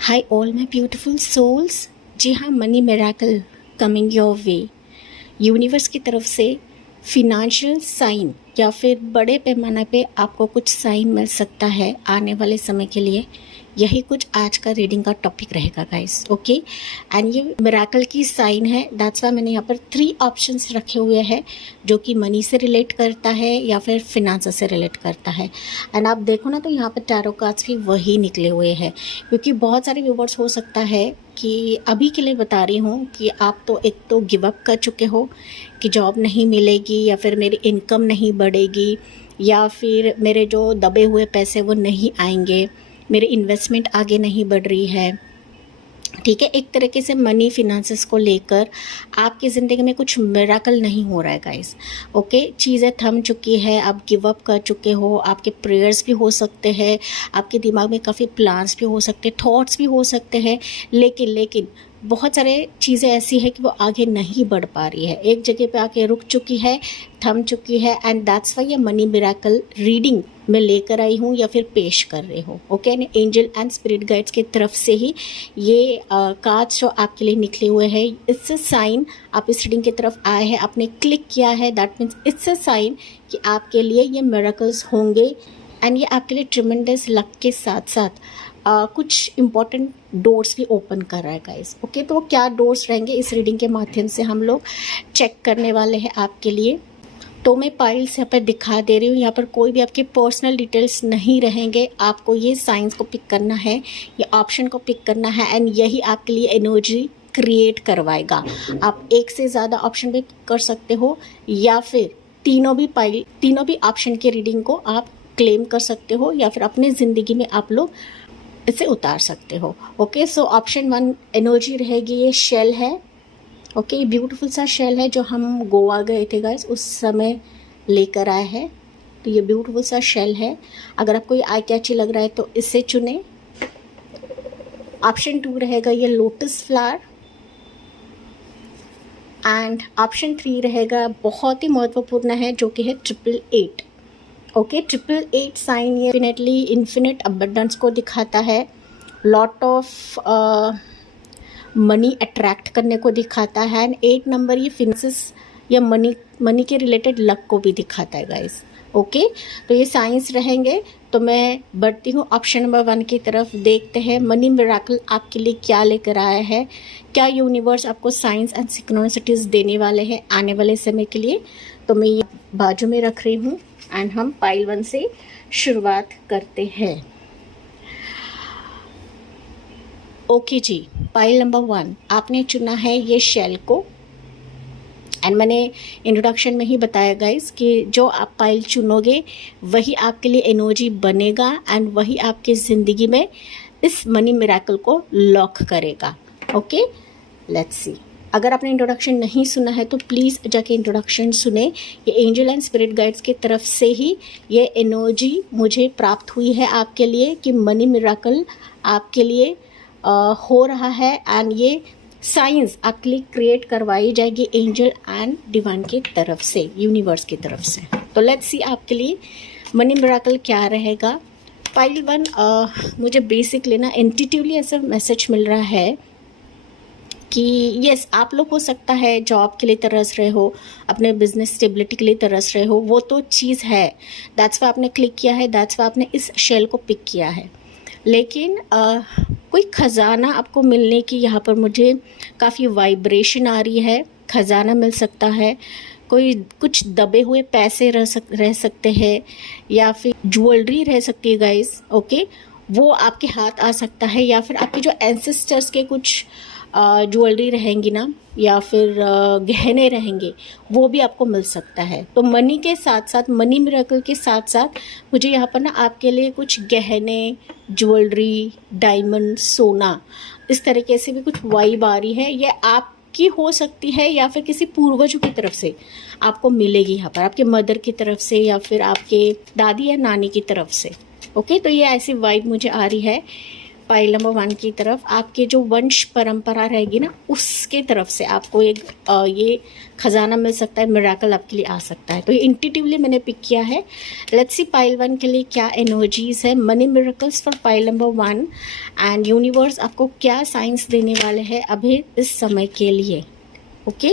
Hi all my beautiful souls. जी हाँ, money miracle coming your way. Universe की तरफ से फिनेंशियल साइन या फिर बड़े पैमाने पे आपको कुछ साइन मिल सकता है आने वाले समय के लिए। यही कुछ आज का रीडिंग का टॉपिक रहेगा गाइस। ओके, एंड ये मिरेकल की साइन है। दैट्स वाई मैंने यहाँ पर 3 ऑप्शंस रखे हुए हैं जो कि मनी से रिलेट करता है या फिर फिनांस से रिलेट करता है। एंड आप देखो ना तो यहाँ पर टैरो कार्ड्स भी वही निकले हुए हैं, क्योंकि बहुत सारे व्यूवर्स हो सकता है कि अभी के लिए बता रही हूँ कि आप तो एक तो गिव अप कर चुके हो कि जॉब नहीं मिलेगी या फिर मेरी इनकम नहीं बढ़ेगी या फिर मेरे जो दबे हुए पैसे वो नहीं आएंगे, मेरे इन्वेस्टमेंट आगे नहीं बढ़ रही है। ठीक है, एक तरीके से मनी फिनेंसेस को लेकर आपकी ज़िंदगी में कुछ मिरेकल नहीं हो रहा है गाइस। ओके, चीज़ें थम चुकी है, आप गिव अप कर चुके हो। आपके प्रेयर्स भी हो सकते हैं, आपके दिमाग में काफ़ी प्लान्स भी हो सकते हैं, थॉट्स भी हो सकते हैं, लेकिन बहुत सारे चीज़ें ऐसी है कि वो आगे नहीं बढ़ पा रही है, एक जगह पे आके रुक चुकी है, थम चुकी है। एंड दैट्स वाई ये मनी मिरेकल रीडिंग मैं लेकर आई हूँ या फिर पेश कर रही हूँ। Okay, angel and spirit guides की तरफ से ही ये कार्ड्स जो आपके लिए निकले हुए हैं, इट्स अ साइन। आप इस रीडिंग की तरफ आए हैं, आपने क्लिक किया है, that means it's a sign कि आपके लिए ये मिरेकल्स होंगे। एंड ये आपके लिए ट्रिमेंडस लक के साथ साथ कुछ इम्पॉर्टेंट डोर्स भी ओपन कर रहा है गाइस। ओके, तो क्या डोर्स रहेंगे इस रीडिंग के माध्यम से हम लोग चेक करने वाले हैं आपके लिए। तो मैं पाइल्स यहाँ पर दिखा दे रही हूँ, यहाँ पर कोई भी आपके पर्सनल डिटेल्स नहीं रहेंगे। आपको ये साइंस को पिक करना है, ये ऑप्शन को पिक करना है, एंड यही आपके लिए एनर्जी क्रिएट करवाएगा। आप एक से ज़्यादा ऑप्शन भी कर सकते हो या फिर तीनों भी ऑप्शन के रीडिंग को आप क्लेम कर सकते हो या फिर अपने ज़िंदगी में आप लोग इसे उतार सकते हो। ओके, सो ऑप्शन 1 एनर्जी रहेगी, ये शेल है। ओके, ब्यूटीफुल सा शेल है जो हम गोवा गए थे गाइस, उस समय लेकर आए हैं। तो ये ब्यूटीफुल सा शेल है। अगर आपको ये आई कैची लग रहा है तो इसे चुने। ऑप्शन 2 रहेगा ये लोटस फ्लावर। एंड ऑप्शन 3 रहेगा बहुत ही महत्वपूर्ण है जो कि है 888। ओके, 888 साइन ये डेफिनेटली इन्फिनिट अबंडेंस को दिखाता है, लॉट ऑफ मनी अट्रैक्ट करने को दिखाता है। एंड 8 नंबर ये फिनेंसेस या मनी के रिलेटेड लक को भी दिखाता है गाइस। ओके, तो ये साइंस रहेंगे। तो मैं बढ़ती हूँ ऑप्शन नंबर 1 की तरफ। देखते हैं मनी मिरेकल आपके लिए क्या लेकर आया है, क्या यूनिवर्स आपको साइंस एंड सिक्रोनिसिटीज देने वाले हैं आने वाले समय के लिए। तो मैं ये बाजू में रख रही हूँ एंड हम पाइल 1 से शुरुआत करते हैं। ओके जी, पाइल नंबर 1 आपने चुना है ये शेल को। एंड मैंने इंट्रोडक्शन में ही बताया गाइस कि जो आप पाइल चुनोगे वही आपके लिए एनर्जी बनेगा एंड वही आपकी ज़िंदगी में इस मनी मिरेकल को लॉक करेगा। Okay, let's see. अगर आपने इंट्रोडक्शन नहीं सुना है तो प्लीज़ जाके इंट्रोडक्शन सुने। ये एंजल एंड स्पिरिट गाइड्स की तरफ से ही ये एनर्जी मुझे प्राप्त हुई है आपके लिए कि मनी मिरेकल आपके लिए हो रहा है। एंड ये साइंस आपके लिए क्रिएट करवाई जाएगी एंजल एंड डिवाइन की तरफ से, यूनिवर्स की तरफ से। तो लेट्स सी आपके लिए मनी मिरेकल क्या रहेगा। पाइल 1 मुझे बेसिकली ना इंट्यूटिवली ऐसा मैसेज मिल रहा है कि यस, आप लोग हो सकता है जॉब के लिए तरस रहे हो, अपने बिजनेस स्टेबिलिटी के लिए तरस रहे हो, वो तो चीज़ है, दैट्स वाई आपने क्लिक किया है, दैट्स वाई आपने इस शेल को पिक किया है। लेकिन कोई ख़जाना आपको मिलने की यहाँ पर मुझे काफ़ी वाइब्रेशन आ रही है। ख़जाना मिल सकता है, कोई कुछ दबे हुए पैसे रह सकते हैं या फिर ज्वेलरी रह सकती है गाइस। ओके, वो आपके हाथ आ सकता है या फिर आपके जो एंसेस्टर्स के कुछ ज्वेलरी रहेंगी ना या फिर गहने रहेंगे, वो भी आपको मिल सकता है। तो मनी के साथ साथ, मनी मिरेकल के साथ साथ मुझे यहाँ पर ना आपके लिए कुछ गहने, ज्वेलरी, डायमंड, सोना, इस तरीके से भी कुछ वाइब आ रही है। ये आपकी हो सकती है या फिर किसी पूर्वजों की तरफ से आपको मिलेगी, यहाँ पर आपके मदर की तरफ से या फिर आपके दादी या नानी की तरफ से। ओके, तो ये ऐसी वाइब मुझे आ रही है। पाइल नंबर 1 की तरफ आपके जो वंश परंपरा रहेगी ना, उसके तरफ से आपको एक ये खजाना मिल सकता है, मिराकल आपके लिए आ सकता है। तो ये इंट्यूटिवली मैंने पिक किया है। लेट्स सी पाइल 1 के लिए क्या एनर्जीज है, money miracles for pile number 1 and universe आपको क्या साइंस देने वाले हैं अभी इस समय के लिए। Okay,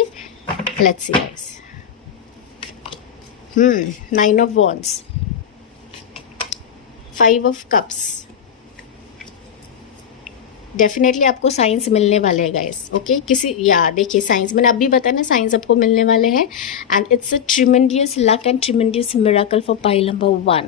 let's see guys. 9 of wands, 5 of cups, definitely आपको साइंस मिलने वाले हैं गाइस। ओके, किसी या देखिए साइंस मैंने अभी बताया ना, साइंस आपको मिलने वाले हैं and it's a tremendous luck and tremendous miracle for pile number 1।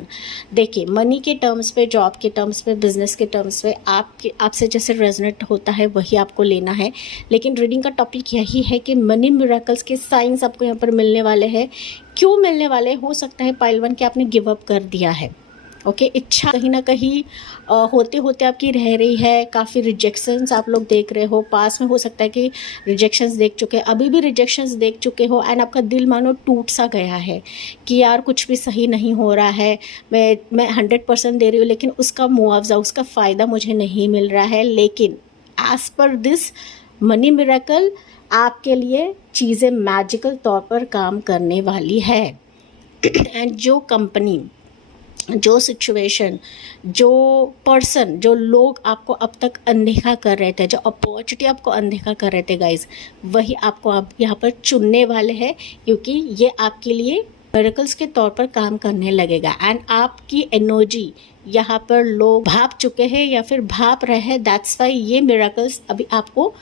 देखिए मनी के टर्म्स पे, जॉब के टर्म्स पे, बिजनेस के टर्म्स पे आपसे जैसे रेजोनेट होता है वही आपको लेना है। लेकिन रीडिंग का टॉपिक यही है कि मनी मिरेकल्स के साइंस आपको यहाँ पर मिलने वाले हैं। क्यों मिलने वाले, हो सकता है पाइल 1 के आपने गिव अप कर दिया है। ओके, इच्छा कहीं ना कहीं होते होते आपकी रह रही है। काफ़ी रिजेक्शंस आप लोग देख रहे हो, पास में हो सकता है कि रिजेक्शंस देख चुके हैं, अभी भी रिजेक्शंस देख चुके हो एंड आपका दिल मानो टूट सा गया है कि यार कुछ भी सही नहीं हो रहा है, मैं 100% दे रही हूँ लेकिन उसका मुआवजा, उसका फ़ायदा मुझे नहीं मिल रहा है। लेकिन as per this money miracle आपके लिए चीज़ें मैजिकल तौर पर काम करने वाली है। एंड जो कंपनी, जो सिचुएशन, जो पर्सन, जो लोग आपको अब तक अनदेखा कर रहे थे, जो अपॉर्चुनिटी आपको अनदेखा कर रहे थे गाइज, वही आपको अब यहाँ पर चुनने वाले हैं क्योंकि ये आपके लिए मिरेकल्स के तौर पर काम करने लगेगा। एंड आपकी एनर्जी यहाँ पर लोग भाप चुके हैं या फिर भाप रहे हैं, दैट्स वाई ये मिरेकल्स अभी आपको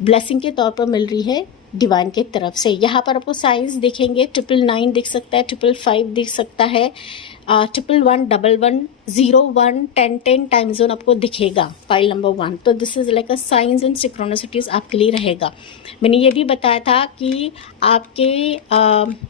ब्लेसिंग के तौर पर मिल रही है डिवाइन के तरफ से। यहाँ पर आपको साइंस दिखेंगे, 999 दिख सकता है, 555 दिख सकता है, 111, 11, 01, 10 टाइम जोन आपको दिखेगा पाइल नंबर 1। तो this is like a science and synchronicities आपके लिए रहेगा। मैंने ये भी बताया था कि आपके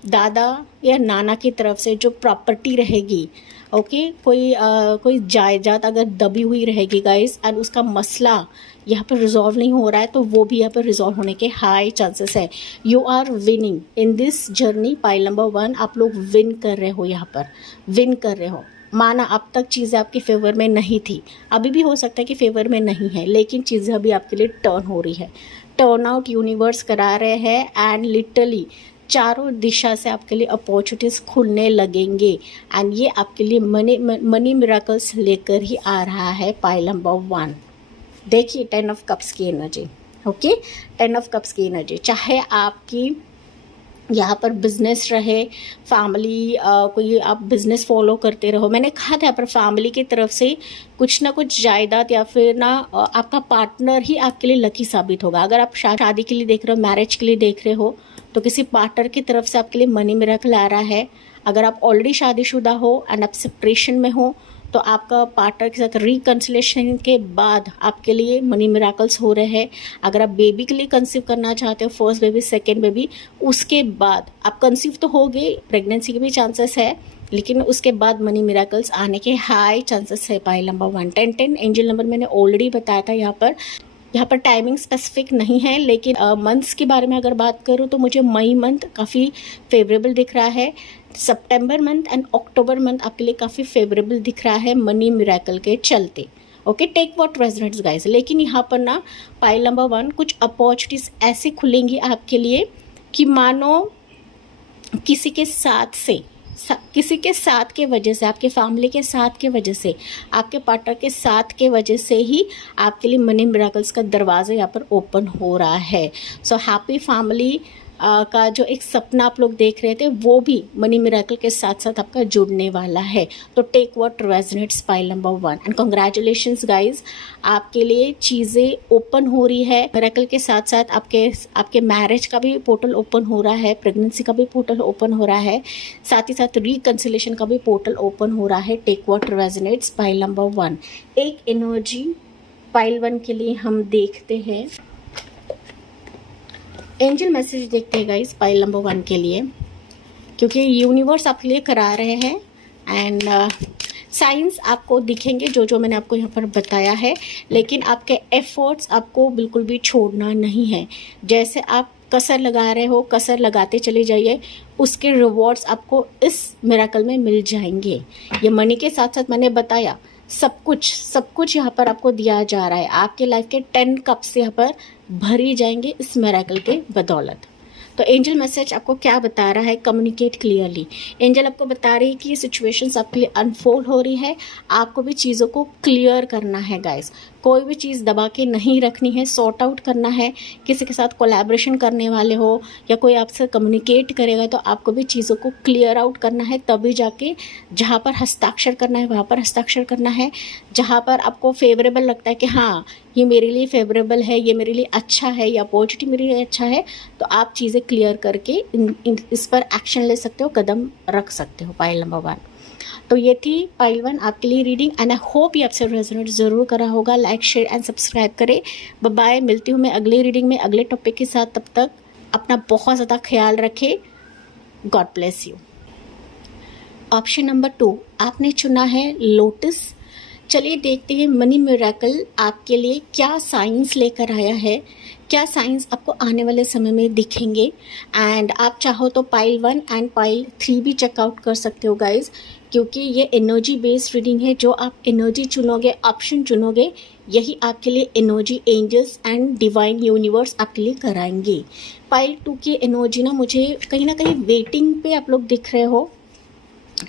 दादा या नाना की तरफ से जो प्रॉपर्टी रहेगी, ओके, कोई जायदाद अगर दबी हुई रहेगी गाइस एंड उसका मसला यहाँ पर रिजॉल्व नहीं हो रहा है, तो वो भी यहाँ पर रिजॉल्व होने के हाई चांसेस है। You are winning in this journey pile number 1। आप लोग विन कर रहे हो, यहाँ पर विन कर रहे हो। माना अब तक चीज़ें आपके फेवर में नहीं थी, अभी भी हो सकता है कि फेवर में नहीं है, लेकिन चीज़ें अभी आपके लिए टर्न हो रही है, टर्न आउट यूनिवर्स करा रहे हैं एंड लिटरली चारों दिशा से आपके लिए अपॉर्चुनिटीज़ खुलने लगेंगे एंड ये आपके लिए मनी मिरेकल्स लेकर ही आ रहा है पाइल नंबर 1। देखिए 10 ऑफ कप्स की एनर्जी, ओके, 10 ऑफ कप्स की एनर्जी। चाहे आपकी यहाँ पर बिजनेस रहे, फैमिली, कोई आप बिजनेस फॉलो करते रहो, मैंने कहा था यहाँ पर फैमिली की तरफ से कुछ ना कुछ जायदाद या फिर ना आपका पार्टनर ही आपके लिए लकी साबित होगा। अगर आप शादी के लिए देख रहे हो, मैरिज के लिए देख रहे हो, तो किसी पार्टनर की तरफ से आपके लिए मनी मिरेकल आ रहा है। अगर आप ऑलरेडी शादीशुदा हो एंड आप सेपरेशन में हो, तो आपका पार्टनर के साथ रिकन्सिलेशन के बाद आपके लिए मनी मिरेकल्स हो रहे हैं। अगर आप बेबी के लिए कंसीव करना चाहते हो, फर्स्ट बेबी, सेकेंड बेबी, उसके बाद आप कंसीव तो हो गए, प्रेगनेंसी के भी चांसेस है, लेकिन उसके बाद मनी मिरेकल्स आने के हाई चांसेस है पाइल नंबर 1। 10 एंजल नंबर मैंने ऑलरेडी बताया था। यहाँ पर टाइमिंग स्पेसिफिक नहीं है, लेकिन मंथ्स के बारे में अगर बात करूँ तो मुझे मई मंथ काफ़ी फेवरेबल दिख रहा है, सितंबर मंथ एंड अक्टूबर मंथ आपके लिए काफ़ी फेवरेबल दिख रहा है मनी मिरेकल के चलते। Okay, take what resonates guys. लेकिन यहाँ पर ना पाइल नंबर 1 कुछ अपॉर्चुनिटीज़ ऐसे खुलेंगी आपके लिए कि मानो किसी के साथ के वजह से, आपके फैमिली के साथ के वजह से, आपके पार्टनर के साथ के वजह से ही आपके लिए मनी मिरेकल्स का दरवाज़ा यहाँ पर ओपन हो रहा है। सो हैप्पी फैमिली का जो एक सपना आप लोग देख रहे थे, वो भी मनी मिरेकल के साथ साथ आपका जुड़ने वाला है। तो take what resonates pile number 1 and congratulations guys, आपके लिए चीज़ें ओपन हो रही है। मिरेकल के साथ साथ आपके मैरिज का भी पोर्टल ओपन हो रहा है, प्रेगनेंसी का भी पोर्टल ओपन हो रहा है, साथ ही साथ रिकन्सिलेशन का भी पोर्टल ओपन हो रहा है। Take what resonates pile number 1। एक एनर्जी पाइल 1 के लिए हम देखते हैं, एंजल मैसेज देखते हैं गाइस पाइल नंबर 1 के लिए, क्योंकि यूनिवर्स आपके लिए करा रहे हैं एंड साइंस आपको दिखेंगे जो मैंने आपको यहाँ पर बताया है। लेकिन आपके एफर्ट्स आपको बिल्कुल भी छोड़ना नहीं है। जैसे आप कसर लगा रहे हो, कसर लगाते चले जाइए, उसके रिवॉर्ड्स आपको इस मिरेकल में मिल जाएंगे। ये मनी के साथ साथ मैंने बताया सब कुछ यहाँ पर आपको दिया जा रहा है। आपके लाइफ के 10 कप्स यहाँ पर भरी जाएंगे इस मिरेकल के बदौलत। तो एंजल मैसेज आपको क्या बता रहा है? Communicate clearly. एंजल आपको बता रही है कि ये सिचुएशंस आपके लिए अनफोल्ड हो रही है, आपको भी चीज़ों को क्लियर करना है गाइस। कोई भी चीज़ दबा के नहीं रखनी है, सॉर्ट आउट करना है। किसी के साथ कोलैबोरेशन करने वाले हो या कोई आपसे कम्युनिकेट करेगा तो आपको भी चीज़ों को क्लियर आउट करना है, तभी जाके जहाँ पर हस्ताक्षर करना है वहाँ पर हस्ताक्षर करना है। जहाँ पर आपको फेवरेबल लगता है कि हाँ ये मेरे लिए फेवरेबल है, ये मेरे लिए अच्छा है या पॉजिटिव मेरे लिए अच्छा है, तो आप चीज़ें क्लियर करके इस पर एक्शन ले सकते हो, कदम रख सकते हो। Pile number 1। तो ये थी पाइल 1 आपके लिए रीडिंग एंड आई होप ये आपसे रेजोनेट ज़रूर करा होगा। लाइक शेयर एंड सब्सक्राइब करें। Bye bye. मिलती हूँ मैं अगली रीडिंग में अगले टॉपिक के साथ। तब तक अपना बहुत ज़्यादा ख्याल रखें। God bless you. Option number 2 आपने चुना है लोटस। चलिए देखते हैं मनी मिरेकल आपके लिए क्या साइंस लेकर आया है, क्या साइंस आपको आने वाले समय में दिखेंगे। एंड आप चाहो तो पाइल 1 एंड पाइल 3 भी चेकआउट कर सकते हो गाइज, क्योंकि ये एनर्जी बेस्ड रीडिंग है। जो आप एनर्जी चुनोगे, ऑप्शन चुनोगे, यही आपके लिए energy angels and divine universe आपके लिए कराएंगे। पाइल 2 की एनर्जी ना मुझे कहीं ना कहीं वेटिंग पे आप लोग दिख रहे हो,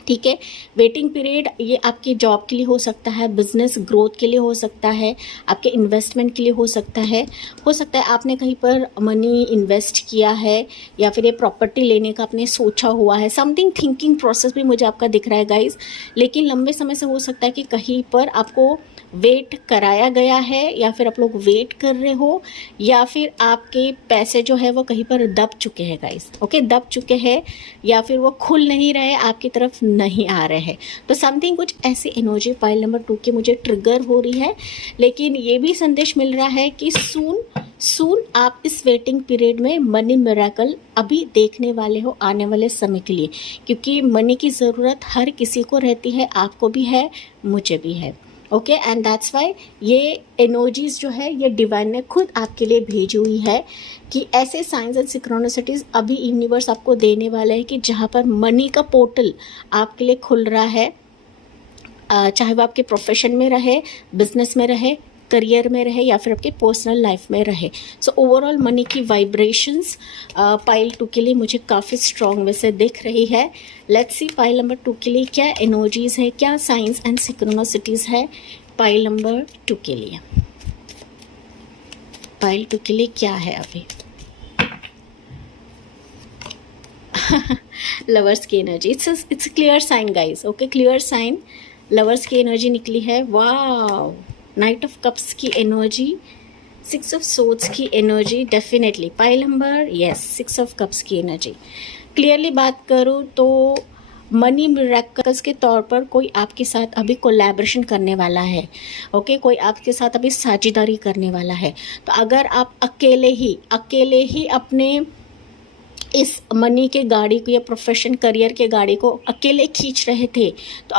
ठीक है। वेटिंग पीरियड ये आपकी जॉब के लिए हो सकता है, बिजनेस ग्रोथ के लिए हो सकता है, आपके इन्वेस्टमेंट के लिए हो सकता है आपने कहीं पर मनी इन्वेस्ट किया है या फिर ये प्रॉपर्टी लेने का आपने सोचा हुआ है। समथिंग थिंकिंग प्रोसेस भी मुझे आपका दिख रहा है गाइज, लेकिन लंबे समय से हो सकता है कि कहीं पर आपको वेट कराया गया है या फिर आप लोग वेट कर रहे हो या फिर आपके पैसे जो है वो कहीं पर दब चुके हैं गाइस, ओके, दब चुके हैं या फिर वो खुल नहीं रहे, आपकी तरफ नहीं आ रहे हैं। तो समथिंग कुछ ऐसी एनर्जी पाइल नंबर 2 की मुझे ट्रिगर हो रही है, लेकिन ये भी संदेश मिल रहा है कि सून आप इस वेटिंग पीरियड में मनी मिरेकल अभी देखने वाले हो आने वाले समय के लिए, क्योंकि मनी की ज़रूरत हर किसी को रहती है, आपको भी है, मुझे भी है, ओके। एंड दैट्स वाई ये एनर्जीज जो है ये डिवाइन ने खुद आपके लिए भेजी हुई है कि ऐसे साइंस एंड सिक्रोनिसिटीज अभी यूनिवर्स आपको देने वाला है कि जहाँ पर मनी का पोर्टल आपके लिए खुल रहा है, चाहे वो आपके प्रोफेशन में रहे, बिजनेस में रहे, करियर में रहे या फिर आपके पर्सनल लाइफ में रहे। सो ओवरऑल मनी की वाइब्रेशंस पाइल 2 के लिए मुझे काफ़ी स्ट्रॉन्ग वैसे दिख रही है। लेट्स सी पाइल नंबर 2 के लिए क्या एनर्जीज है, क्या साइंस एंड सिक्रोनिसिटीज है पाइल नंबर 2 के लिए। पाइल 2 के लिए क्या है अभी? लवर्स की energy, it's clear sign guys, okay, clear sign. Lovers की एनर्जी निकली है, वाह। नाइट ऑफ कप्स की एनर्जी, 6 ऑफ सोर्ड्स की energy, definitely pile number, yes, 6 of cups की एनर्जी। क्लियरली बात करूँ तो मनी मिरेकल्स के तौर पर कोई आपके साथ अभी कोलैबोरेशन करने वाला है, ओके, कोई आपके साथ अभी साझेदारी करने वाला है। तो अगर आप अकेले ही अपने इस मनी के गाड़ी को या प्रोफेशन करियर के गाड़ी को अकेले खींच रहे थे, तो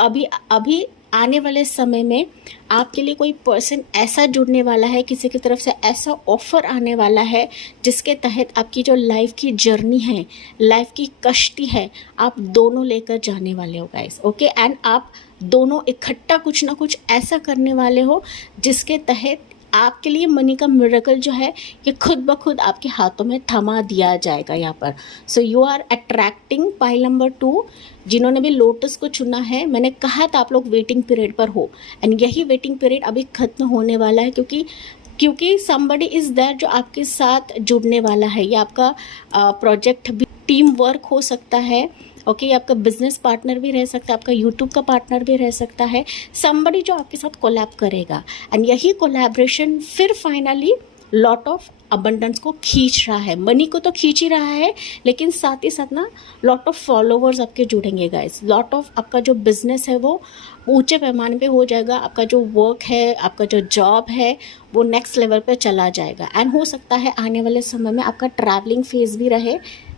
अभी आने वाले समय में आपके लिए कोई पर्सन ऐसा जुड़ने वाला है, किसी की तरफ से ऐसा ऑफर आने वाला है जिसके तहत आपकी जो लाइफ की जर्नी है, लाइफ की कश्ती है, आप दोनों लेकर जाने वाले हो गाइस, ओके। एंड आप दोनों इकट्ठा कुछ ना कुछ ऐसा करने वाले हो जिसके तहत आपके लिए मनी का मिरेकल जो है ये खुद ब खुद आपके हाथों में थमा दिया जाएगा यहाँ पर। So you are attracting pile number 2। जिन्होंने भी लोटस को चुना है, मैंने कहा था आप लोग वेटिंग पीरियड पर हो, एंड यही वेटिंग पीरियड अभी खत्म होने वाला है, क्योंकि somebody इज़ देयर जो आपके साथ जुड़ने वाला है। ये आपका प्रोजेक्ट भी टीम वर्क हो सकता है, ओके, ये आपका बिजनेस पार्टनर भी रह सकता है, आपका यूट्यूब का पार्टनर भी रह सकता है, somebody जो आपके साथ कोलैब करेगा। एंड यही कोलैबोरेशन फिर फाइनली लॉट ऑफ अबंडेंस को खींच रहा है, मनी को तो खींच ही रहा है, लेकिन साथ ही साथ ना लॉट ऑफ फॉलोवर्स आपके जुड़ेंगे गाइस, लॉट ऑफ आपका जो बिजनेस है वो ऊंचे पैमाने पे हो जाएगा, आपका जो वर्क है, आपका जो जॉब है वो नेक्स्ट लेवल पे चला जाएगा। एंड हो सकता है आने वाले समय में आपका ट्रैवलिंग फेज भी रहे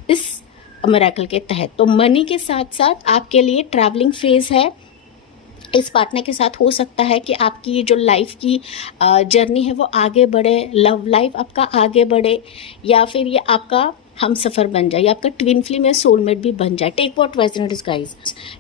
इस मिरेकल के तहत। तो मनी के साथ साथ आपके लिए ट्रैवलिंग फेज है, इस पार्टनर के साथ हो सकता है कि आपकी जो लाइफ की जर्नी है वो आगे बढ़े, लव लाइफ आपका आगे बढ़े, या फिर ये आपका हम सफ़र बन जाए, या आपका ट्विन फ्लेम या सोलमेट भी बन जाए। टेक व्हाट रेजोनेट्स गाइस,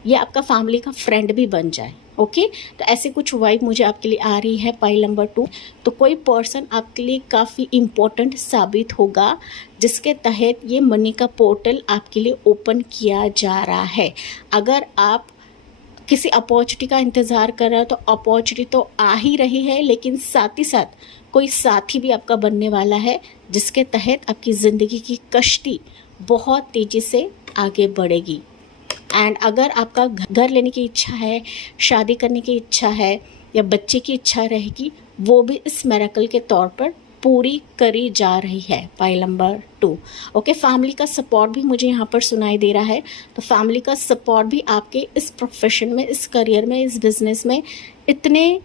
ये आपका फैमिली का फ्रेंड भी बन जाए। ओके तो ऐसे कुछ वाइब मुझे आपके लिए आ रही है पाइल नंबर 2। तो कोई पर्सन आपके लिए काफ़ी इम्पोर्टेंट साबित होगा जिसके तहत ये मनी का पोर्टल आपके लिए ओपन किया जा रहा है। अगर आप किसी अपॉर्चुनिटी का इंतज़ार कर रहे हो तो अपॉर्चुनिटी तो आ ही रही है, लेकिन साथ ही साथ कोई साथी भी आपका बनने वाला है जिसके तहत आपकी ज़िंदगी की कश्ती बहुत तेज़ी से आगे बढ़ेगी। एंड अगर आपका घर लेने की इच्छा है, शादी करने की इच्छा है या बच्चे की इच्छा रहेगी, वो भी इस मिरेकल के तौर पर पूरी करी जा रही है पाइल नंबर 2। ओके फैमिली का सपोर्ट भी मुझे यहाँ पर सुनाई दे रहा है। तो फैमिली का सपोर्ट भी आपके इस प्रोफेशन में, इस करियर में, इस बिजनेस में इतने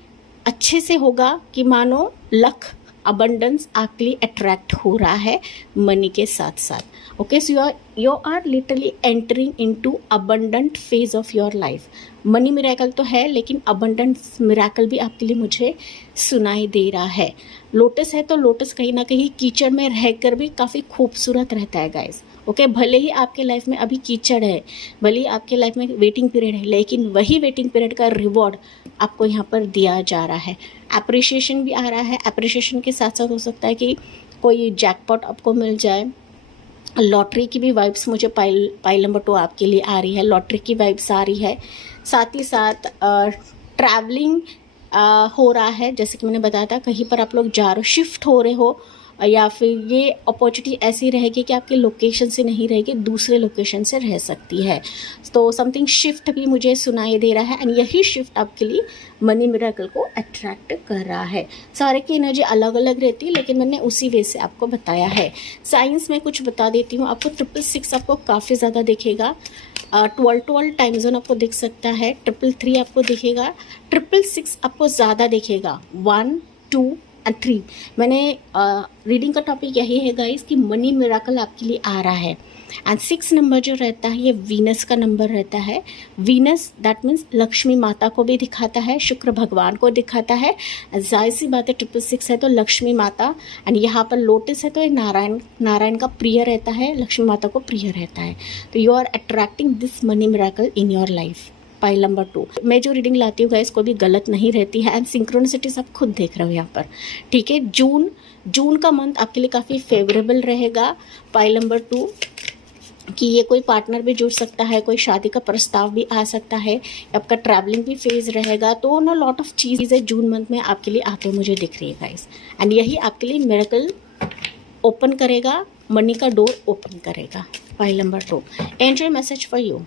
अच्छे से होगा कि मानो लक अबंडेंस आपके लिए अट्रैक्ट हो रहा है मनी के साथ साथ। Okay so you are literally entering into abundant phase of your life. Money miracle तो है, लेकिन अबंडेंट मिरेकल भी आपके लिए मुझे सुनाई दे रहा है। लोटस है तो लोटस कहीं ना कहीं कीचड़ में रहकर भी काफ़ी खूबसूरत रहता है गाइस। ओके भले ही आपके लाइफ में अभी कीचड़ है, भले ही आपके लाइफ में वेटिंग पीरियड है, लेकिन वही वेटिंग पीरियड का रिवॉर्ड आपको यहाँ पर दिया जा रहा है। अप्रिशिएशन भी आ रहा है। अप्रिशिएशन के साथ साथ हो सकता है कि कोई जैकपॉट आपको मिल जाए। लॉटरी की भी वाइब्स मुझे पाइल नंबर 2 आपके लिए आ रही है। लॉटरी की वाइब्स आ रही है। साथ ही साथ ट्रैवलिंग हो रहा है, जैसे कि मैंने बताया था कहीं पर आप लोग जा रहे हो, शिफ्ट हो रहे हो, या फिर ये अपॉर्चुनिटी ऐसी रहेगी कि आपके लोकेशन से नहीं रहेगी, दूसरे लोकेशन से रह सकती है। तो समथिंग शिफ्ट भी मुझे सुनाई दे रहा है एंड यही शिफ्ट आपके लिए मनी मिरेकल को अट्रैक्ट कर रहा है। सारे की एनर्जी अलग अलग रहती है, लेकिन मैंने उसी वे से आपको बताया है। साइंस में कुछ बता देती हूँ आपको। 666 आपको काफ़ी ज़्यादा दिखेगा। 12 टाइम जोन आपको दिख सकता है। 333 आपको दिखेगा। 666 आपको ज़्यादा दिखेगा। 1, 2 और 3। मैंने रीडिंग का टॉपिक यही है गाइस कि मनी मिरेकल आपके लिए आ रहा है। एंड 6 नंबर जो रहता है ये वीनस का नंबर रहता है। वीनस दैट मीन्स लक्ष्मी माता को भी दिखाता है, शुक्र भगवान को दिखाता है। जाहिर सी बात है 666 है तो लक्ष्मी माता, एंड यहाँ पर लोटस है तो ये नारायण का प्रिय रहता है, लक्ष्मी माता को प्रिय रहता है। तो you are attracting this money miracle in your life. Pile number 2 मैं जो रीडिंग लाती हूँ गाइस कोई भी गलत नहीं रहती है। एंड सिंक्रोनिसिटीज आप खुद देख रहे हो यहाँ पर, ठीक है। जून का मंथ आपके लिए काफ़ी फेवरेबल रहेगा। पाइल नंबर 2 कि ये कोई पार्टनर भी जुड़ सकता है, कोई शादी का प्रस्ताव भी आ सकता है, आपका ट्रैवलिंग भी फेज रहेगा। तो ना लॉट ऑफ चीज़ें जून मंथ में आपके लिए आते मुझे दिख रही है गाइस। एंड यही आपके लिए मिरेकल ओपन करेगा, मनी का डोर ओपन करेगा। Pile number 2 angel message for you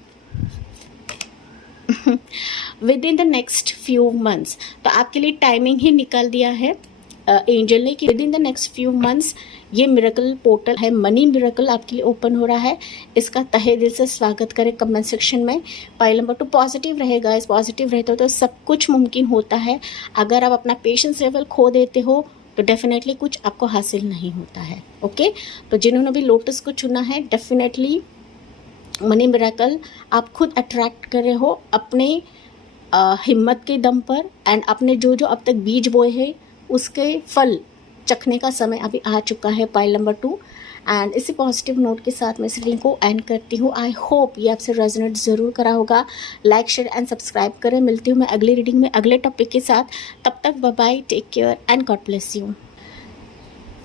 with in the next few months. तो आपके लिए टाइमिंग ही निकाल दिया है एंजल ने कि with in the next few months ये मिरेकल पोर्टल है, मनी मिरेकल आपके लिए ओपन हो रहा है। इसका तहे दिल से स्वागत करें कमेंट सेक्शन में। पाइल नंबर 2 पॉजिटिव रहेगा। इस पॉजिटिव रहते हो तो सब कुछ मुमकिन होता है। अगर आप अपना पेशेंस लेवल खो देते हो तो डेफिनेटली कुछ आपको हासिल नहीं होता है। ओके तो जिन्होंने भी लोटस को चुना है, डेफिनेटली मनी मिरेकल आप खुद अट्रैक्ट कर रहे हो अपने हिम्मत के दम पर। एंड आपने जो अब तक बीज बोए हैं उसके फल चखने का समय अभी आ चुका है। पाइल नंबर 2 एंड इसी पॉजिटिव नोट के साथ मैं इस रीडिंग को एंड करती हूँ। आई होप ये आपसे रेजोनेट ज़रूर करा होगा। लाइक शेयर एंड सब्सक्राइब करें। मिलती हूँ मैं अगली रीडिंग में अगले टॉपिक के साथ। तब तक bye bye, take care and God bless you.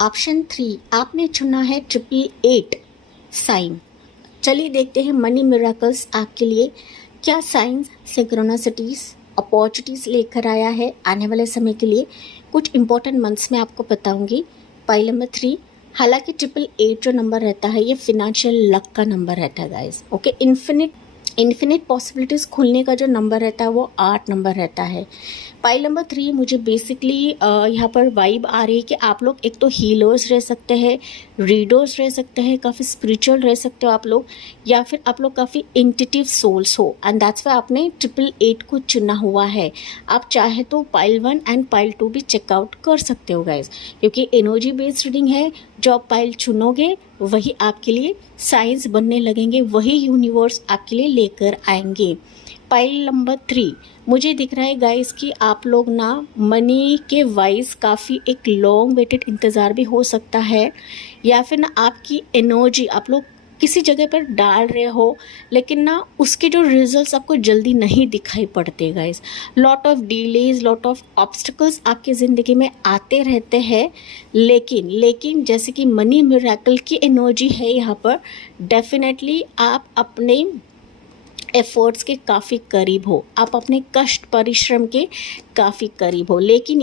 Option 3 आपने चुना है 888 साइन। चलिए देखते हैं मनी मिरेकल्स आपके लिए क्या साइंस, सिंक्रोनिसिटीज, अपॉर्चुनिटीज़ लेकर आया है आने वाले समय के लिए। कुछ इंपॉर्टेंट मंथ्स में आपको बताऊंगी। पाइल नंबर 3 हालांकि 888 जो नंबर रहता है ये फिनेंशियल लक का नंबर रहता है गाइस। ओके इन्फिनिट पॉसिबिलिटीज़ खुलने का जो नंबर रहता है वो 8 नंबर रहता है। पाइल नंबर 3 मुझे बेसिकली यहाँ पर वाइब आ रही है कि आप लोग एक तो हीलर्स रह सकते हैं, रीडर्स रह सकते हैं, काफ़ी स्पिरिचुअल रह सकते हो आप लोग, या फिर आप लोग काफ़ी इंटिटिव सोल्स हो। एंड दैट्स वाई आपने 888 को चुना हुआ है। आप चाहे तो पाइल 1 एंड पाइल 2 भी चेकआउट कर सकते हो गाइज, क्योंकि एनर्जी बेस्ड रीडिंग है। जो आप पाइल चुनोगे वही आपके लिए साइंस बनने लगेंगे, वही यूनिवर्स आपके लिए लेकर आएंगे। पाइल नंबर 3 मुझे दिख रहा है गाइस कि आप लोग ना मनी के वाइज काफ़ी एक लॉन्ग वेटेड इंतज़ार भी हो सकता है, या फिर ना आपकी एनर्जी आप लोग किसी जगह पर डाल रहे हो, लेकिन ना उसके जो रिजल्ट्स आपको जल्दी नहीं दिखाई पड़ते guys. Lot of delays, lot of obstacles आपकी ज़िंदगी में आते रहते हैं, लेकिन जैसे कि मनी मिरेकल की एनर्जी है यहाँ पर, डेफिनेटली आप अपने एफर्ट्स के काफ़ी करीब हो, आप अपने कष्ट परिश्रम के काफ़ी करीब हो। लेकिन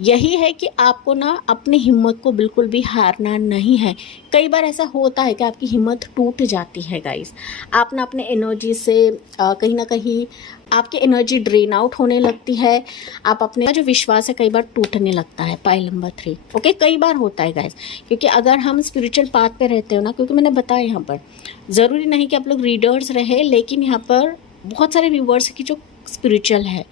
यही है कि आपको ना अपनी हिम्मत को बिल्कुल भी हारना नहीं है। कई बार ऐसा होता है कि आपकी हिम्मत टूट जाती है गाइस। आप ना अपने एनर्जी से कहीं ना कहीं आपकी एनर्जी ड्रेन आउट होने लगती है। आप अपने जो विश्वास है कई बार टूटने लगता है। पाइल नंबर 3, ओके, कई बार होता है गाइस। क्योंकि अगर हम स्पिरिचुअल पाथ पे रहते हो ना, क्योंकि मैंने बताया यहाँ पर ज़रूरी नहीं कि आप लोग रीडर्स रहे, लेकिन यहाँ पर बहुत सारे व्यूवर्स की जो स्पिरिचुअल है,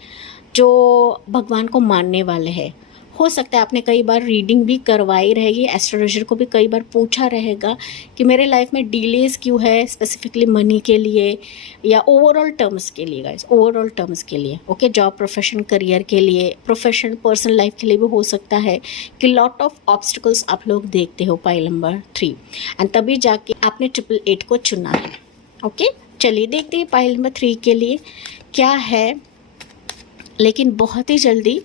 जो भगवान को मानने वाले हैं। हो सकता है आपने कई बार रीडिंग भी करवाई रहेगी, एस्ट्रोलॉजर को भी कई बार पूछा रहेगा कि मेरे लाइफ में डिलेज क्यों है, स्पेसिफिकली मनी के लिए या ओवरऑल टर्म्स के लिए गाइस, ओवरऑल टर्म्स के लिए, ओके, जॉब, प्रोफेशन, करियर के लिए, प्रोफेशन, पर्सनल लाइफ के लिए भी हो सकता है कि लॉट ऑफ ऑब्स्टिकल्स आप लोग देखते हो पाइल नंबर 3, एंड तभी जाके आपने 888 को चुना है। ओके, चलिए देखते हैं पाइल नंबर 3 के लिए क्या है। लेकिन बहुत ही जल्दी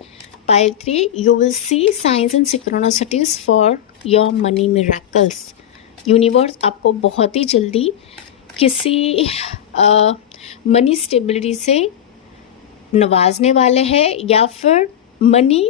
pile 3, you will see science and synchronicities for your money miracles. Universe आपको बहुत ही जल्दी किसी मनी स्टेबिलिटी से नवाजने वाले हैं, या फिर मनी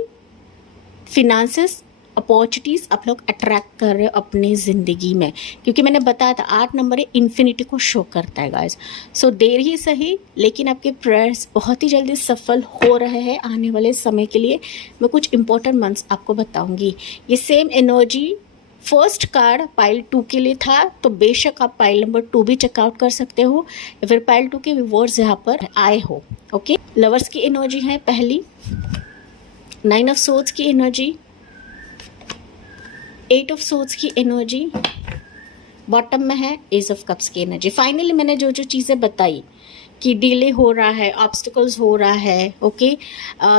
फिनांसेस अपॉर्चुनिटीज़ आप लोग अट्रैक्ट कर रहे हो अपनी ज़िंदगी में। क्योंकि मैंने बताया था 8 नंबर इन्फिनिटी को शो करता है गाइस। सो देर ही सही, लेकिन आपके प्रेयर्स बहुत ही जल्दी सफल हो रहे हैं आने वाले समय के लिए। मैं कुछ इंपॉर्टेंट मंथ्स आपको बताऊंगी। ये same energy first card pile 2 के लिए था, तो बेशक आप पाइल नंबर 2 भी चेकआउट कर सकते हो, या फिर पाइल 2 के व्यूअर्स यहाँ पर आए हो। ओके, लवर्स की एनर्जी है पहली, 9 ऑफ सोर्ड्स की एनर्जी, 8 ऑफ सोर्ड्स की एनर्जी, बॉटम में है एज ऑफ कप्स की एनर्जी। फाइनली मैंने जो चीज़ें बताई कि डिले हो रहा है, ऑब्स्टिकल्स हो रहा है, ओके,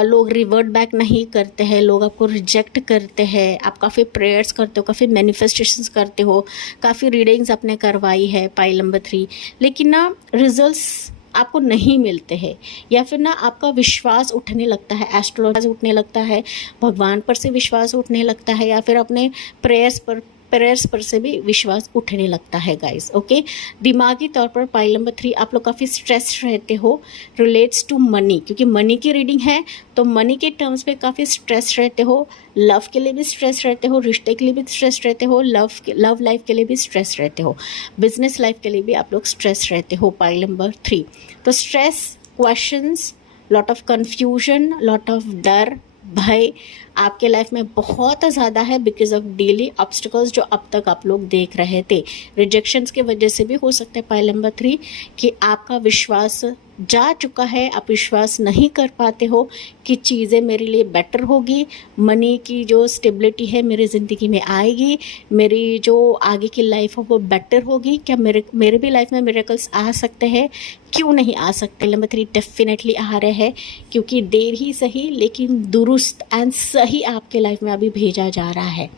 लोग रिवर्ट बैक नहीं करते हैं, लोग आपको रिजेक्ट करते हैं, आप काफ़ी प्रेयर्स करते हो, काफ़ी मैनिफेस्टेशंस करते हो, काफ़ी रीडिंग्स आपने करवाई है पाइल नंबर 3, लेकिन ना रिजल्ट्स आपको नहीं मिलते हैं, या फिर ना आपका विश्वास उठने लगता है, एस्ट्रोलॉजी उठने लगता है, भगवान पर से विश्वास उठने लगता है, या फिर अपने प्रेयर्स पर से भी विश्वास उठने लगता है गाइस। ओके, दिमागी तौर पर पाइल नंबर 3 आप लोग काफ़ी स्ट्रेस रहते हो रिलेट्स टू मनी, क्योंकि मनी की रीडिंग है तो मनी के टर्म्स पे काफ़ी स्ट्रेस रहते हो। लव के लिए भी स्ट्रेस रहते हो, रिश्ते के लिए भी स्ट्रेस रहते हो, लव लाइफ के लिए भी स्ट्रेस रहते हो, बिजनेस लाइफ के लिए भी आप लोग स्ट्रेस रहते हो पाइल नंबर 3। तो stress, questions, lot of confusion, lot of डर, भय आपके लाइफ में बहुत ज़्यादा है बिकॉज ऑफ डेली ऑब्स्टिकल्स जो अब तक आप लोग देख रहे थे। रिजेक्शंस के वजह से भी हो सकता है पाइल नंबर 3 कि आपका विश्वास जा चुका है, आप विश्वास नहीं कर पाते हो कि चीज़ें मेरे लिए बेटर होगी, मनी की जो स्टेबिलिटी है मेरी ज़िंदगी में आएगी, मेरी जो आगे की लाइफ है वो बेटर होगी, क्या मेरे भी लाइफ में मिरेकल्स आ सकते हैं, क्यों नहीं आ सकते। नंबर 3 डेफिनेटली आ रहे हैं, क्योंकि देर ही सही लेकिन दुरुस्त एंड सही आपके लाइफ में अभी भेजा जा रहा है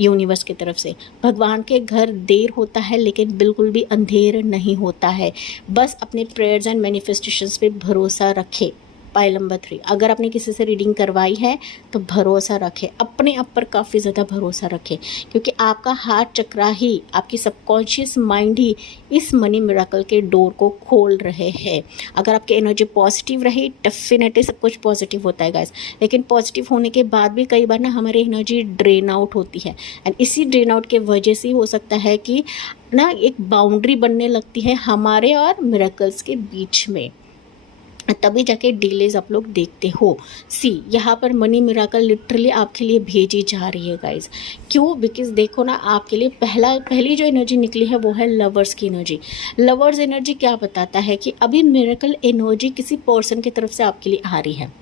यूनिवर्स की तरफ से। भगवान के घर देर होता है लेकिन बिल्कुल भी अंधेर नहीं होता है। बस अपने प्रेयर्स एंड मैनिफेस्टेशंस पे भरोसा रखें। पाइल नंबर 3, अगर आपने किसी से रीडिंग करवाई है तो भरोसा रखें, अपने आप पर काफ़ी ज़्यादा भरोसा रखें, क्योंकि आपका हार्ट चक्रा ही, आपकी सबकॉन्शियस माइंड ही इस मनी मिरेकल के डोर को खोल रहे हैं। अगर आपकी एनर्जी पॉजिटिव रही, डेफिनेटली सब कुछ पॉजिटिव होता है गाइस, लेकिन पॉजिटिव होने के बाद भी कई बार ना हमारी एनर्जी ड्रेन आउट होती है, एंड इसी ड्रेन आउट के वजह से हो सकता है कि ना एक बाउंड्री बनने लगती है हमारे और मिरेकल्स के बीच में, तभी जाके डिलेज आप लोग देखते हो। सी, यहाँ पर मनी मिरेकल लिटरली आपके लिए भेजी जा रही है गाइज। क्यों? बिकॉज देखो ना, आपके लिए पहली जो एनर्जी निकली है वो है लवर्स की एनर्जी। लवर्स एनर्जी क्या बताता है कि अभी मिरेकल एनर्जी किसी पर्सन की तरफ से आपके लिए आ रही है।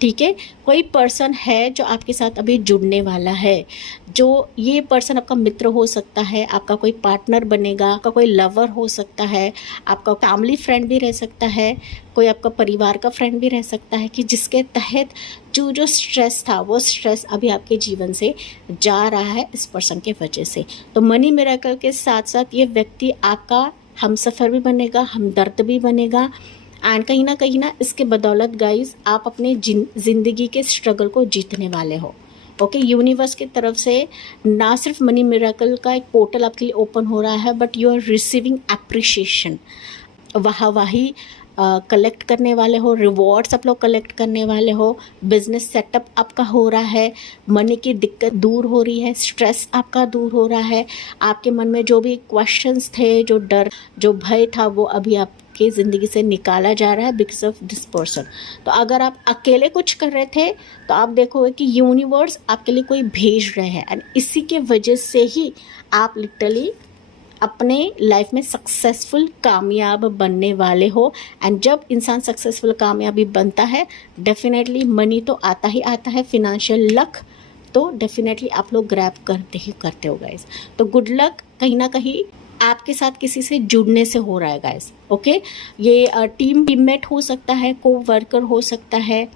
ठीक है, कोई पर्सन है जो आपके साथ अभी जुड़ने वाला है, जो ये पर्सन आपका मित्र हो सकता है, आपका कोई पार्टनर बनेगा, आपका कोई लवर हो सकता है, आपका फैमिली फ्रेंड भी रह सकता है, कोई आपका परिवार का फ्रेंड भी रह सकता है, कि जिसके तहत जो स्ट्रेस था वो स्ट्रेस अभी आपके जीवन से जा रहा है इस पर्सन के वजह से। तो मनी मिरेकल के साथ साथ ये व्यक्ति आपका हमसफ़र भी बनेगा, हमदर्द भी बनेगा, एंड कहीं ना इसके बदौलत गाइस आप अपने ज़िंदगी के स्ट्रगल को जीतने वाले हो। ओके, यूनिवर्स की तरफ से ना सिर्फ मनी मिरेकल का एक पोर्टल आपके लिए ओपन हो रहा है, but you are receiving appreciation, वाहवाही कलेक्ट करने वाले हो, रिवॉर्ड्स आप लोग कलेक्ट करने वाले हो, बिजनेस सेटअप आपका हो रहा है, मनी की दिक्कत दूर हो रही है, स्ट्रेस आपका दूर हो रहा है, आपके मन में जो भी क्वेश्चंस थे, जो डर, जो भय था, वो अभी आपकी ज़िंदगी से निकाला जा रहा है बिकॉज ऑफ दिस पर्सन। तो अगर आप अकेले कुछ कर रहे थे तो आप देखोगे कि यूनिवर्स आपके लिए कोई भेज रहे हैं, एंड इसी के वजह से ही आप लिटरली अपने लाइफ में सक्सेसफुल कामयाब बनने वाले हो। एंड जब इंसान सक्सेसफुल कामयाबी बनता है, डेफिनेटली मनी तो आता ही आता है, फिनेंशियल लक तो डेफिनेटली आप लोग ग्रैब करते ही करते हो गाइस। तो गुड लक कहीं ना कहीं आपके साथ किसी से जुड़ने से हो रहा है गाइस। ओके, ये टीममेट हो सकता है, को वर्कर हो सकता है,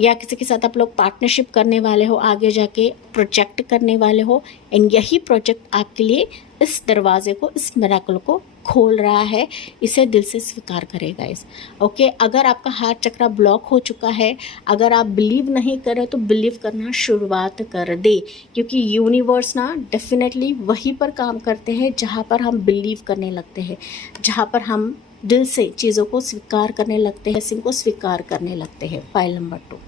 या किसी के साथ आप लोग पार्टनरशिप करने वाले हो, आगे जाके प्रोजेक्ट करने वाले हो, एंड यही प्रोजेक्ट आपके लिए इस दरवाजे को, इस मिरेकल को खोल रहा है। इसे दिल से स्वीकार करेगा इस। ओके, अगर आपका हार्ट चक्र ब्लॉक हो चुका है, अगर आप बिलीव नहीं कर रहे तो बिलीव करना शुरुआत कर दे, क्योंकि यूनिवर्स ना डेफिनेटली वहीं पर काम करते हैं जहाँ पर हम बिलीव करने लगते हैं, जहाँ पर हम दिल से चीज़ों को स्वीकार करने लगते हैं, इनको स्वीकार करने लगते हैं। File number 2।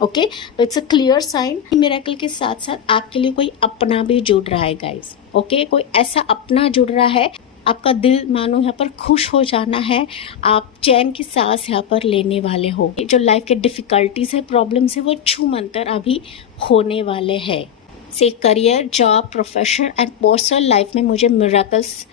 ओके, तो it's a clear sign. Miracle के साथ साथ आपके लिए कोई अपना भी जुड़ रहा है गाइस। ओके, कोई ऐसा अपना जुड़ रहा है, आपका दिल मानो यहाँ पर खुश हो जाना है, आप चैन की सांस यहाँ पर लेने वाले हो। जो लाइफ के डिफिकल्टीज है, प्रॉब्लम्स है, वो छू मंतर अभी होने वाले हैं। से career, job, profession and personal life में मुझे मिरेकल्स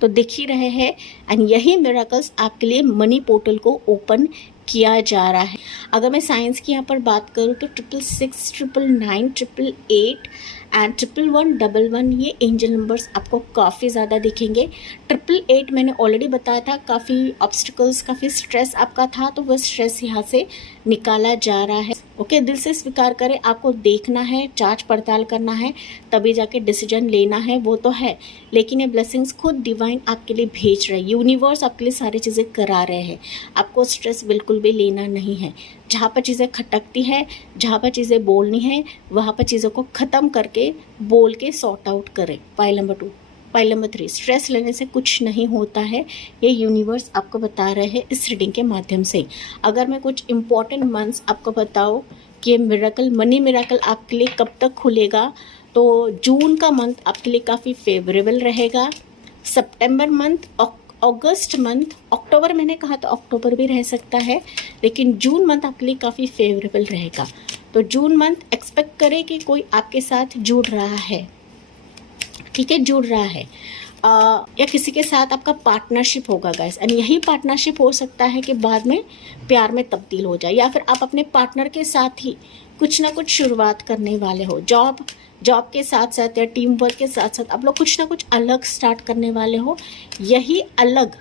तो दिख ही रहे हैं, एंड यही मिरेकल्स आपके लिए मनी पोर्टल को ओपन किया जा रहा है। अगर मैं साइंस की यहाँ पर बात करूँ तो 666, 999, 888 एंड 1111 ये एंजल नंबर्स आपको काफ़ी ज़्यादा दिखेंगे। 888 मैंने ऑलरेडी बताया था, काफ़ी ऑब्स्टिकल्स, काफ़ी स्ट्रेस आपका था, तो वह स्ट्रेस यहाँ से निकाला जा रहा है। ओके, दिल से स्वीकार करें, आपको देखना है, जांच पड़ताल करना है, तभी जाके डिसीजन लेना है, वो तो है, लेकिन ये ब्लेसिंग्स खुद डिवाइन आपके लिए भेज रहे हैं, यूनिवर्स आपके लिए सारी चीज़ें करा रहे हैं। आपको स्ट्रेस बिल्कुल भी लेना नहीं है। जहाँ पर चीज़ें खटकती है, जहाँ पर चीज़ें बोलनी है, वहाँ पर चीज़ों को ख़त्म करके बोल के सॉर्ट आउट करें। File number 2। File number 3, stress लेने से कुछ नहीं होता है, ये यूनिवर्स आपको बता रहे हैं इस रीडिंग के माध्यम से। अगर मैं कुछ इंपॉर्टेंट मंथ्स आपको बताऊँ कि ये मिरेकल, मनी मिरेकल आपके लिए कब तक खुलेगा, तो जून का मंथ आपके लिए काफ़ी फेवरेबल रहेगा। सितंबर मंथ, अगस्त मंथ, अक्टूबर मैंने कहा तो अक्टूबर भी रह सकता है, लेकिन जून मंथ आपके लिए काफ़ी फेवरेबल रहेगा। तो जून मंथ एक्सपेक्ट करें कि कोई आपके साथ जुड़ रहा है, ठीक है, जुड़ रहा है, या किसी के साथ आपका पार्टनरशिप होगा गाइस, एंड यही पार्टनरशिप हो सकता है कि बाद में प्यार में तब्दील हो जाए, या फिर आप अपने पार्टनर के साथ ही कुछ ना कुछ शुरुआत करने वाले हो। जॉब के साथ साथ या टीम वर्क के साथ साथ आप लोग कुछ ना कुछ अलग स्टार्ट करने वाले हो। यही अलग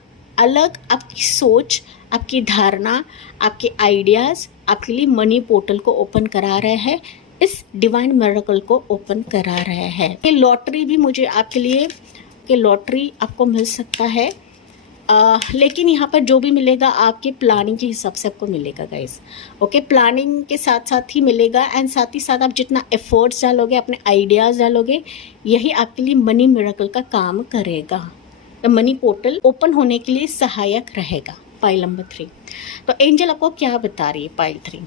आपकी सोच, आपकी धारणा, आपके आइडियाज़ आपके लिए मनी पोर्टल को ओपन करा रहे हैं, इस डिवाइन मिरेकल को ओपन करा रहे हैं। ये लॉटरी भी मुझे आपके लिए, कि लॉटरी आपको मिल सकता है, लेकिन यहाँ पर जो भी मिलेगा आपकी प्लानिंग के हिसाब से आपको मिलेगा गाइस। ओके, प्लानिंग के साथ साथ ही मिलेगा, एंड साथ ही साथ आप जितना एफर्ट्स डालोगे, अपने आइडियाज़ डालोगे, यही आपके लिए मनी मिरेकल का काम करेगा। तो मनी पोर्टल ओपन होने के लिए सहायक रहेगा। फाइल नंबर 3, तो एंजल आपको क्या बता रही है? File 3,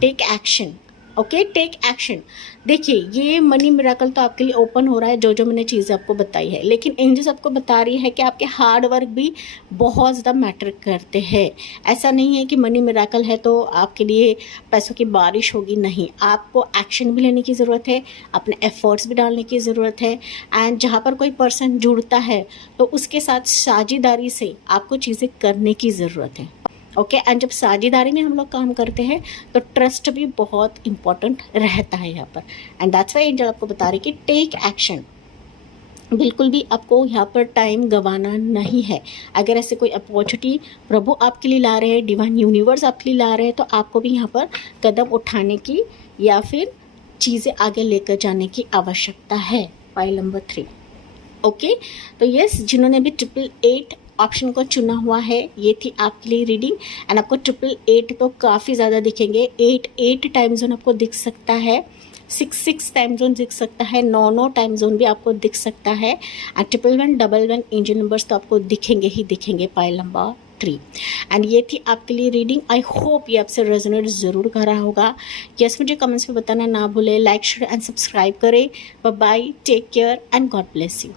take action. Okay, take action. देखिए, ये मनी मिरेकल तो आपके लिए ओपन हो रहा है, जो मैंने चीज़ें आपको बताई है, लेकिन एंजल्स आपको बता रही है कि आपके हार्ड वर्क भी बहुत ज़्यादा मैटर करते हैं। ऐसा नहीं है कि मनी मिरेकल है तो आपके लिए पैसों की बारिश होगी, नहीं, आपको एक्शन भी लेने की ज़रूरत है, अपने एफर्ट्स भी डालने की ज़रूरत है, एंड जहाँ पर कोई पर्सन जुड़ता है तो उसके साथ साझेदारी से आपको चीज़ें करने की ज़रूरत है। ओके एंड जब साझेदारी में हम लोग काम करते हैं तो ट्रस्ट भी बहुत इंपॉर्टेंट रहता है यहाँ पर। एंड दैट्स वाई एंजल आपको बता रही कि टेक एक्शन, बिल्कुल भी आपको यहाँ पर टाइम गंवाना नहीं है। अगर ऐसे कोई अपॉर्चुनिटी प्रभु आपके लिए ला रहे हैं, डिवाइन यूनिवर्स आपके लिए ला रहे हैं, तो आपको भी यहाँ पर कदम उठाने की या फिर चीज़ें आगे लेकर जाने की आवश्यकता है। Pile number 3। ओके, तो यस, जिन्होंने भी 888 ऑप्शन को चुना हुआ है, ये थी आपके लिए रीडिंग। एंड आपको 888 तो काफ़ी ज़्यादा दिखेंगे। 8 टाइम जोन आपको दिख सकता है, 6 टाइम जोन दिख सकता है, 9 टाइम जोन भी आपको दिख सकता है। एंड 1111 एंजल नंबर्स तो आपको दिखेंगे ही दिखेंगे पाइल नंबर 3। एंड ये थी आपके लिए रीडिंग। आई होप ये आपसे रेजोनेट ज़रूर कर रहा होगा। यस, मुझे कमेंट्स में बताना ना भूले, लाइक शेयर एंड सब्सक्राइब करें। Bye bye, take care and God bless you.